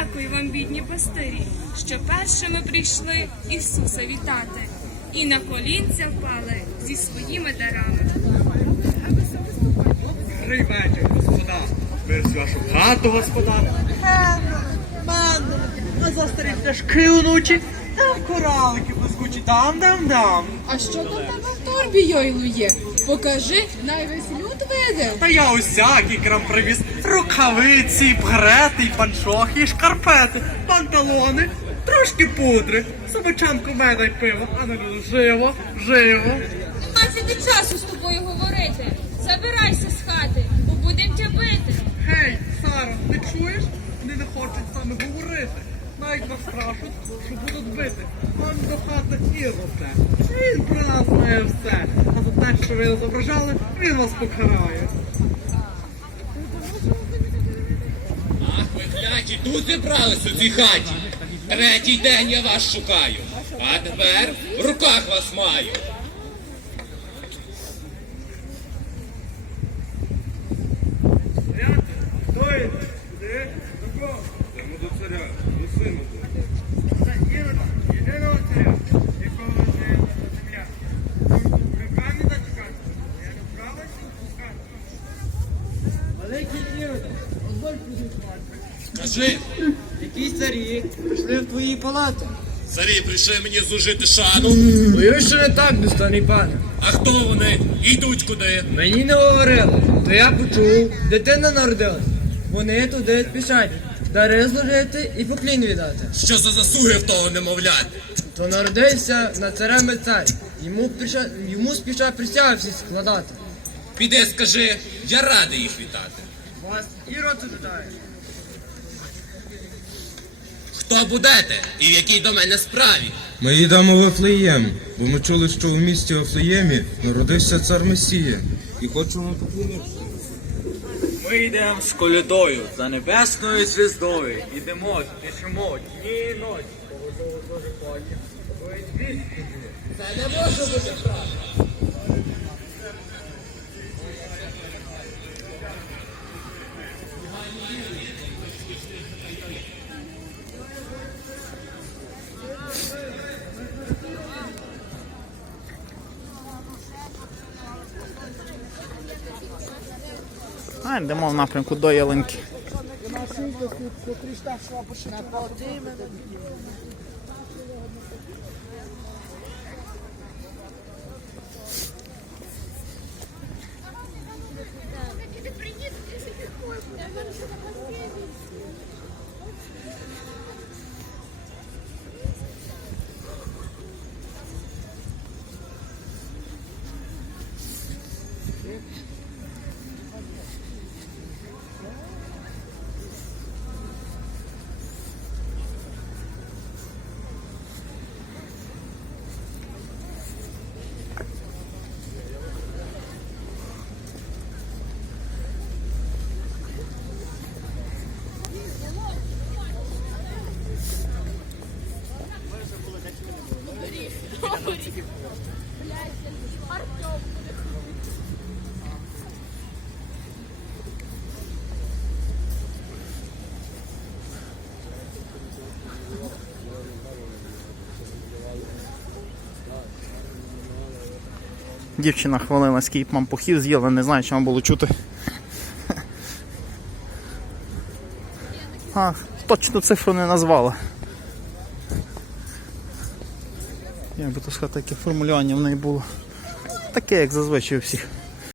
Дякую вам, бідні пастирі, що першими прийшли Ісуса вітати і на колінця впали зі своїми дарами. Добрий вечір, господа. Ми всю вашу хату, господа. Хенно, манно, а за старі пляшки уночі, там коралики блискучі, там, там, там. А що там тебе в торбі, Йойлу, є? Покажи, най люд. Та я усякий крам привіз. Рукавиці, брети, панчохи, і шкарпети, панталони, трошки пудри, собачанку меда й пиво. А ну живо, живо. Нема сіди часу з тобою говорити. Забирайся з хати, бо будем тя бити. Гей, Сара, ти чуєш? Вони не хочуть саме говорити. Навіть нас спрашують, що будуть бити. Вам до хати Іроте. Він про нас знає все. Ви зображали, він вас покарає. Ах, ви кляті, тут зібрались у цій хаті. Третій день я вас шукаю. А тепер в руках вас маю. Куди? До кого? Йдемо до царя, до сину. Скажи, Які царі прийшли в твої палати? царі прийшли мені зужити шану. Боюсь, Ну, що не так, достаний пане. А хто вони? Йдуть куди? Мені не говорили, то я почув, дитина народилась. Вони туди спішать, дари зложити і поклін віддати. Що за засуги в того немовляти? То народився на царем цар. Йому, піша, йому спіша присягу всі складати. Піди скажи, я радий їх вітати. Вас Ірод питає. Хто будете і в якій до мене справі? Ми йдемо в Вифлеєм, бо ми чули, що у місті Вифлеємі народився цар Месія. І хочемо поклонитися. Ми йдемо з колядою за небесною звіздою. Ідемо, пішемо дні і ночі. А, йдемо в напрямку до ялинки. Дівчина хвалила, скільки мампухів з'їла, не знаю, чи вам було чути. А, точну цифру не назвала. Як би то сказати, таке формулювання в неї було. Таке, як зазвичай у всіх.